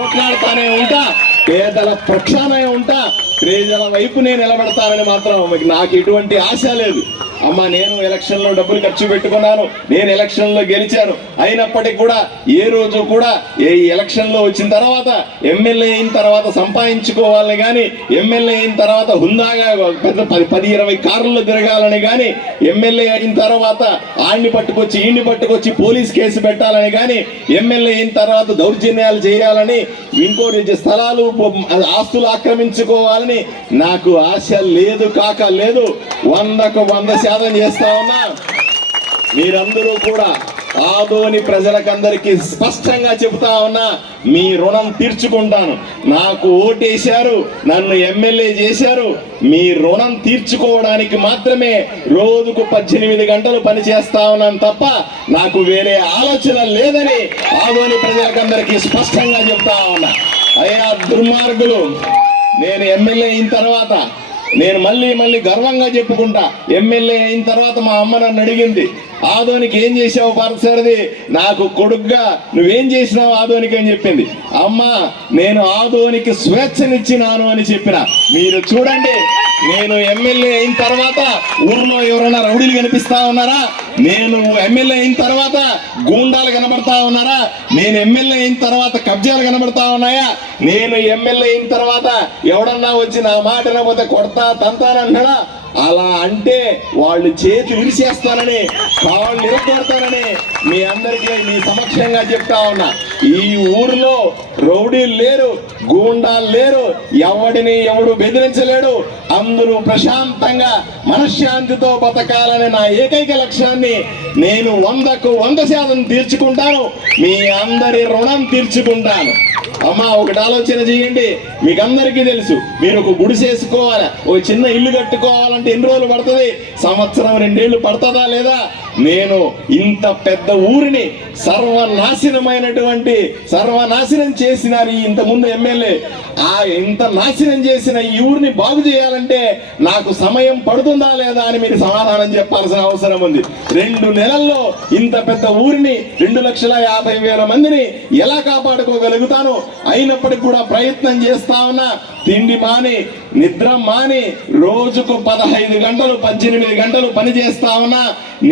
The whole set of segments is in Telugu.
పోట్లాడుతానే ఉంటా, పేదల పక్షానే ఉంటా, ప్రజల వైపునే నిలబడతానని మాత్రం నాకు ఎటువంటి ఆశ లేదు. అమ్మ, నేను ఎలక్షన్లో డబ్బులు ఖర్చు పెట్టుకున్నాను, నేను ఎలక్షన్లో గెలిచాను. అయినప్పటికీ కూడా ఏ రోజు కూడా ఈ ఎలక్షన్లో వచ్చిన తర్వాత ఎమ్మెల్యే అయిన తర్వాత సంపాదించుకోవాలని కానీ, ఎమ్మెల్యే అయిన తర్వాత హుందాగా పెద్ద 10-20 కార్లలో తిరగాలని కానీ, ఎమ్మెల్యే అయిన తర్వాత ఆడిని పట్టుకొచ్చి పోలీస్ కేసు పెట్టాలని కానీ, ఎమ్మెల్యే అయిన తర్వాత దౌర్జన్యాలు చేయాలని, ఇంకోటి స్థలాలు ఆస్తులు ఆక్రమించుకోవాలని నాకు ఆశ లేదు కాక లేదు. 100% చేస్తా ఉన్నా. మీరందరూ కూడా ఆదోని ప్రజలకందరికీ స్పష్టంగా చెబుతా ఉన్నా, మీ రుణం తీర్చుకుంటాను. నాకు ఓటేశారు, నన్ను ఎమ్మెల్యే చేశారు, మీ రుణం తీర్చుకోవడానికి మాత్రమే రోజుకు 18 గంటలు పని చేస్తా ఉన్నాను తప్ప నాకు వేరే ఆలోచన లేదని ఆదోని ప్రజలకందరికీ స్పష్టంగా చెప్తా ఉన్నా. అయినా దుర్మార్గులు, నేను ఎమ్మెల్యే అయిన తర్వాత నేను మళ్ళీ గర్వంగా చెప్పుకుంటా, ఎమ్మెల్యే అయిన తర్వాత మా అమ్మ నన్ను అడిగింది, ఆదోనికి ఏం చేసావు పార్థసారథి, నాకు కొడుగ్గా నువ్వేం చేసినావు ఆదోనికి అని చెప్పింది. అమ్మ, నేను ఆదోనికి స్వేచ్ఛనిచ్చినాను అని చెప్పిన. మీరు చూడండి, నేను ఎమ్మెల్యే అయిన తర్వాత ఊర్లో ఎవరైనా రౌడీలు కనిపిస్తా ఉన్నారా? నేను ఎమ్మెల్యే అయిన తర్వాత గూండాలు కనబడతా ఉన్నారా? నేను ఎమ్మెల్యే అయిన తర్వాత కబ్జాలు కనబడతా ఉన్నాయా? నేను ఎమ్మెల్యే అయిన తర్వాత ఎవడన్నా వచ్చి నా మాట వినకపోతే కొడతా తంతానంటాడా? అలా అంటే వాళ్ళు చేతులు విరిచేస్తానని, కాళ్ళు ఇరగొడతానని మీ అందరికీ మీ సమక్షంగా చెప్తా ఉన్నా. ఈ ఊర్లో రౌడీలు లేరు, గూండాలు లేరు, ఎవడు బెదిరించలేడు. అందరూ ప్రశాంతంగా మనశ్శాంతితో బతకాలని నా ఏకైక లక్ష్యాన్ని నేను 100% తీర్చుకుంటాను. మీ అందరి రుణం తీర్చుకుంటాను. అమ్మా, ఒకటి ఆలోచన చేయండి. మీకు అందరికీ తెలుసు, మీరు ఒక గుడిసేసుకోవాలి, ఒక చిన్న ఇల్లు కట్టుకోవాలంటే ఎన్ని రోజులు పడుతుంది? 1-2 ఏళ్ళు పడుతుందా లేదా? నేను ఇంత పెద్ద ఊరిని సర్వనాశనం చేసినారు ఇంతకుముందు ఎమ్మెల్యే. ఇంత నాశనం చేసిన ఈ ఊరిని బాగు చేయాలంటే నాకు సమయం పడుతుందా లేదా అని మీరు సమాధానం చెప్పాల్సిన అవసరం ఉంది. 2 నెలల్లో ఇంత పెద్ద ఊరిని 2,50,000 మందిని ఎలా కాపాడుకోగలుగుతాను? అయినప్పటికీ కూడా ప్రయత్నం చేస్తా ఉన్నా. తిండి మాని, నిద్ర మాని, రోజుకు 15 గంటలు 18 గంటలు పని చేస్తా ఉన్నా.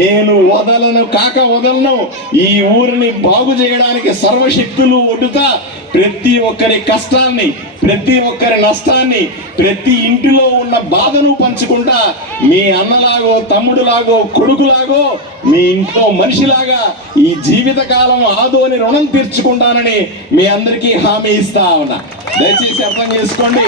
నేను వదలను. ఈ ఊరిని బాగు చేయడానికి సర్వశక్తులు ఒడ్డుతా. ప్రతి ఒక్కరి కష్టాన్ని, ప్రతి ఒక్కరి నష్టాన్ని, ప్రతి ఇంటిలో ఉన్న బాధను పంచుకుంటా. మీ అన్నలాగో, తమ్ముడులాగో, కొడుకులాగో, మీ ఇంట్లో మనిషిలాగా ఈ జీవితకాలం ఆదోని రుణం తీర్చుకుంటానని మీ అందరికీ హామీ ఇస్తా ఉన్నా. దయచేసి అర్థం చేసుకోండి.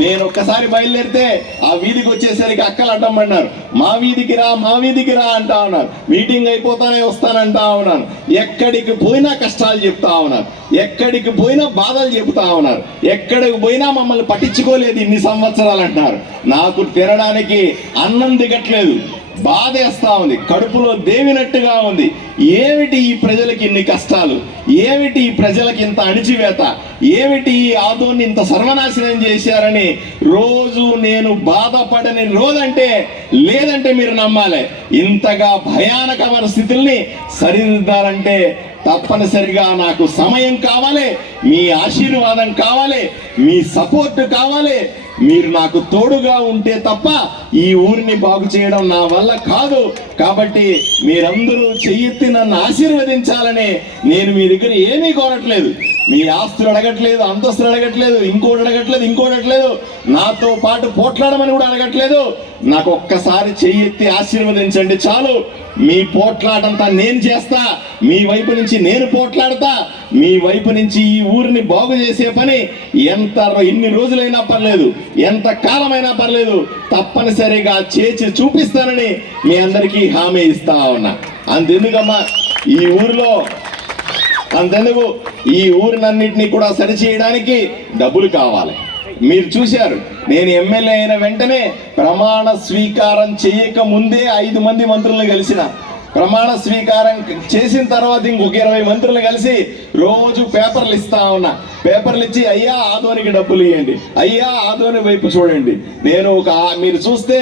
నేను ఒక్కసారి బయలుదేరితే ఆ వీధికి వచ్చేసరికి అక్కలు అడ్డమన్నారు. మా వీధికి రా అంటా ఉన్నారు. మీటింగ్ అయిపోతానే వస్తానంటా ఉన్నాను. ఎక్కడికి పోయినా కష్టాలు చెప్తా ఉన్నారు, ఎక్కడికి పోయినా బాధలు చెబుతా ఉన్నారు, ఎక్కడికి పోయినా మమ్మల్ని పట్టించుకోలేదు ఇన్ని సంవత్సరాలు అంటున్నారు. నాకు తినడానికి అన్నం దిగట్లేదు, బాధేస్తా ఉంది, కడుపులో దేవినట్టుగా ఉంది. ఏమిటి ఈ ప్రజలకి ఇన్ని కష్టాలు? ఏమిటి ఈ ప్రజలకి ఇంత అణిచివేత? ఏమిటి ఈ ఆదోని ఇంత సర్వనాశనం చేశారని రోజు నేను బాధపడని రోజంటే లేదంటే మీరు నమ్మాలి. ఇంతగా భయానక పరిస్థితుల్ని సరిదిద్దాలంటే తప్పనిసరిగా నాకు సమయం కావాలి, మీ ఆశీర్వాదం కావాలి, మీ సపోర్ట్ కావాలి. మీరు నాకు తోడుగా ఉంటే తప్ప ఈ ఊరిని బాగు చేయడం నా వల్ల కాదు. కాబట్టి మీరందరూ చెయ్యెత్తి నన్ను ఆశీర్వదించాలని నేను మీ దగ్గర ఏమీ కోరట్లేదు. మీ ఆస్తులు అడగట్లేదు, అంతస్తులు అడగట్లేదు, ఇంకోటి అడగట్లేదు. నాతో పాటు పోట్లాడమని కూడా అడగట్లేదు. నాకు ఒక్కసారి చెయ్యెత్తి ఆశీర్వదించండి చాలు. మీ పోట్లాటంతా నేను చేస్తా, మీ వైపు నుంచి నేను పోట్లాడతా. మీ వైపు నుంచి ఈ ఊరిని బాగు చేసే పని ఎన్ని రోజులైనా పర్లేదు, ఎంత కాలమైనా పర్లేదు, తప్పనిసరిగా చేసి చూపిస్తానని మీ అందరికీ హామీ ఇస్తా ఉన్నా. అంతెందుకమ్మా, ఈ ఊరినన్నింటినీ కూడా సరిచేయడానికి డబ్బులు కావాలి. మీరు చూశారు, నేను ఎమ్మెల్యే అయిన వెంటనే ప్రమాణ స్వీకారం చేయక ముందే 5 మంది మంత్రులను కలిసిన. ప్రమాణ స్వీకారం చేసిన తర్వాత ఇంకొక 20 మంత్రులు కలిసి రోజు పేపర్లు ఇస్తా ఉన్నా. పేపర్లు ఇచ్చి అయ్యా ఆదోనికి డబ్బులు ఇవ్వండి, అయ్యా ఆదోని వైపు చూడండి. నేను మీరు చూస్తే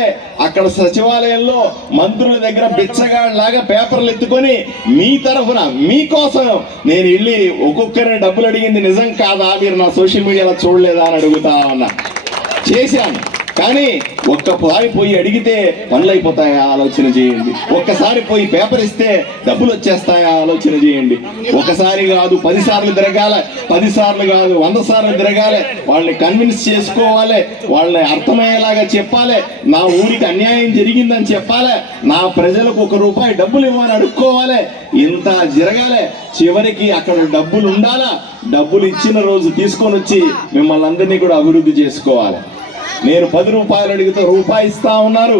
అక్కడ సచివాలయంలో మంత్రుల దగ్గర బిచ్చగాళ్ళలాగా పేపర్లు ఎత్తుకొని మీ తరఫున మీకోసం నేను వెళ్ళి ఒక్కొక్కరిని డబ్బులు అడిగింది నిజం కాదా, మీరు నా సోషల్ మీడియాలో చూడలేదా అని అడుగుతా ఉన్నా. చేశాను, కానీ ఒక్కసారి పోయి అడిగితే పనులు అయిపోతాయా ఆలోచన చేయండి. ఒక్కసారి పోయి పేపర్ ఇస్తే డబ్బులు వచ్చేస్తాయా ఆలోచన చేయండి. ఒకసారి కాదు 10 సార్లు తిరగాలి, 10 సార్లు కాదు 100 సార్లు తిరగాలి. వాళ్ళని కన్విన్స్ చేసుకోవాలి, వాళ్ళని అర్థమయ్యేలాగా చెప్పాలి. నా ఊరికి అన్యాయం జరిగిందని చెప్పాలి, నా ప్రజలకు ₹1 డబ్బులు ఇవ్వని అడుక్కోవాలి. ఇంత జరగాలి. చివరికి అక్కడ డబ్బులు ఉండాలా, డబ్బులు ఇచ్చిన రోజు తీసుకొని వచ్చి మిమ్మల్ని అందరినీ కూడా అభివృద్ధి చేసుకోవాలి. నేను ₹10 అడిగితే రూపాయి ఇస్తా ఉన్నారు.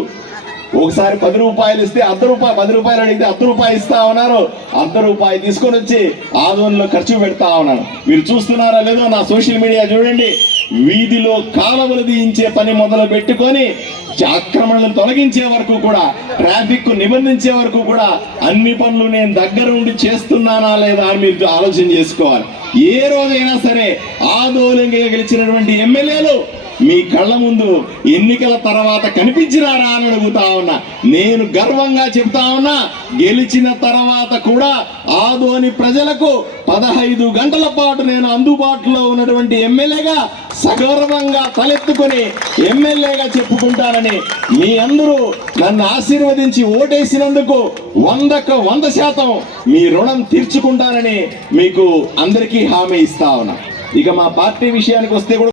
ఒకసారి ₹10 ఇస్తే ₹1 10 అడిగితే ₹1 ఇస్తా ఉన్నారు. ₹1 తీసుకొని వచ్చి ఆదోన్లో ఖర్చు పెడతా ఉన్నాను. మీరు చూస్తున్నారా లేదో నా సోషల్ మీడియా చూడండి. వీధిలో కాలువలు తీయించే పని మొదలు పెట్టుకొని ఆక్రమణలు తొలగించే వరకు కూడా, ట్రాఫిక్ నిబంధించే వరకు కూడా అన్ని పనులు నేను దగ్గర ఉండి చేస్తున్నానా లేదా అని మీరు ఆలోచన చేసుకోవాలి. ఏ రోజైనా సరే ఆదోళనగా గెలిచినటువంటి ఎమ్మెల్యేలు మీ కళ్ళ ముందు ఎన్నికల తర్వాత కనిపించినారా అని అడుగుతా ఉన్నా. నేను గర్వంగా చెప్తా ఉన్నా, గెలిచిన తర్వాత కూడా ఆదోని ప్రజలకు 15 గంటల పాటు నేను అందుబాటులో ఉన్నటువంటి ఎమ్మెల్యేగా సగర్వంగా తలెత్తుకొని ఎమ్మెల్యేగా చెప్పుకుంటానని మీ అందరూ నన్ను ఆశీర్వదించి ఓటేసినందుకు 100% మీ రుణం తీర్చుకుంటానని మీకు అందరికీ హామీ ఇస్తా ఉన్నా. ఇక మా పార్టీ విషయానికి వస్తే కూడా